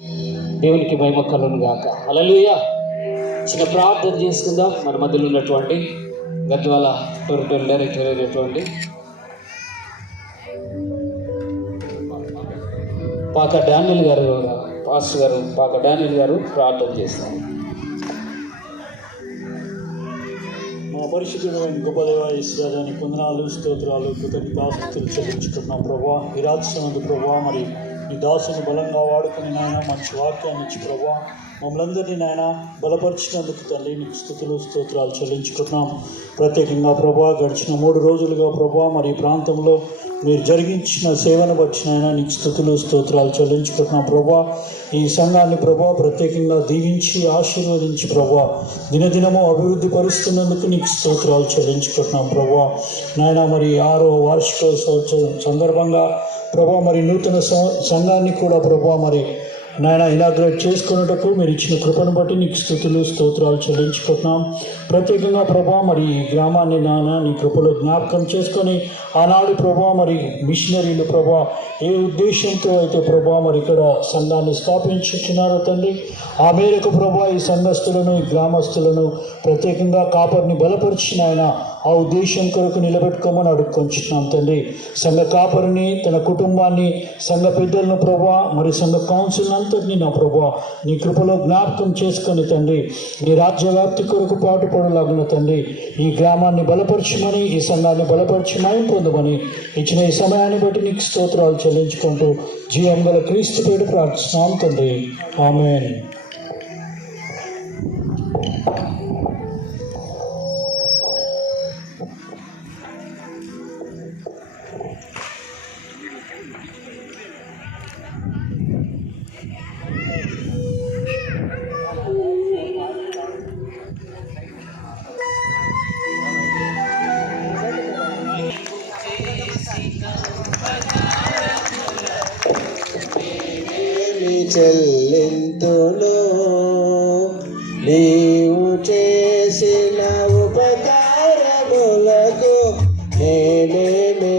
దేవునికి మహిమ కలుగును గాక. హల్లెలూయా. చిన్న ప్రార్థన చేసుకుందాం. మన మధ్యలో ఉన్నటువంటి గద్వాల టోరిటల్ డైరెక్టర్ అయినటువంటి పాక డానియల్ గారు, పాస్టర్ గారు పాక డానియల్ గారు ప్రార్థన చేస్తాం. మా పరిశుద్ధమైన గొప్ప దేవ యేసురాజానికి వందనాలు, స్తోత్రాలు, కృతజ్ఞతాస్తుతులు చెల్లించుకున్నాం ప్రభా. ఈ రాత్రి ప్రభా, మరి ఈ దాసుని బలంగా వాడుకుని నాయన మంచి వాక్యాన్ని ఇచ్చి ప్రభా మమ్మల్ందరినీ నాయన బలపరిచినందుకు తల్లి నీకు స్తుతులు స్తోత్రాలు చెల్లించుకుంటున్నాం. ప్రత్యేకంగా ప్రభా గడిచిన 3 రోజులుగా ప్రభా మరి ఈ ప్రాంతంలో మీరు జరిగించిన సేవను బట్టి నాయన నీకు స్తుతులు స్తోత్రాలు చెల్లించుకుంటున్నాం ప్రభా. ఈ సంఘాన్ని ప్రభా ప్రత్యేకంగా దీవించి ఆశీర్వదించి ప్రభా దినదినము అభివృద్ధి పరుస్తున్నందుకు నీకు స్తోత్రాలు చెల్లించుకుంటున్నాం ప్రభా. నాయన మరి 6వ వార్షికోత్సవం సందర్భంగా ప్రభా మరి నూతన సంఘాన్ని కూడా ప్రభా మరి నాయన ఇనాగ్రేట్ చేసుకున్నటకు మీరు ఇచ్చిన కృపను బట్టి నీకు స్తుతులు స్తోత్రాలు చెల్లించుకుంటున్నాం. ప్రత్యేకంగా ప్రభా మరి ఈ గ్రామాన్ని నాన్న నీ కృపలో జ్ఞాపకం చేసుకొని ఆనాడు ప్రభా మరి మిషనరీలు ప్రభా ఏ ఉద్దేశంతో అయితే ప్రభా మరి ఇక్కడ సంఘాన్ని స్థాపించుచున్నారో తండ్రి, ఆ మేరకు ప్రభా ఈ సంఘస్థులను ఈ గ్రామస్తులను ప్రత్యేకంగా కాపరిని బలపరిచిన ఆయన ఆ ఉద్దేశం కొరకు నిలబెట్టుకోమని అడుక్కొంచున్నాం తండ్రి. సంఘ కాపరిని, తన కుటుంబాన్ని, సంఘ పెద్దలను ప్రభా మరి సంఘ కౌన్సిల్ అంతటినీ నా ప్రభా నీ కృపలో జ్ఞాపకం చేసుకొని తండ్రి నీ రాజ్యవ్యాప్తి కొరకు పాటుపడలాగిన తండ్రి ఈ గ్రామాన్ని బలపరచమని, ఈ సంఘాన్ని బలపరచమని పొందమని ఇచ్చిన ఈ సమయాన్ని బట్టి నీకు స్తోత్రాలు చెల్లించుకుంటూ జీవం గల క్రీస్తు పేరు ప్రార్థిస్తున్నాం తండ్రి. ఆమేన్. చెల్లింతును నీవు చేసిన ఉపకారములకు నేనేమి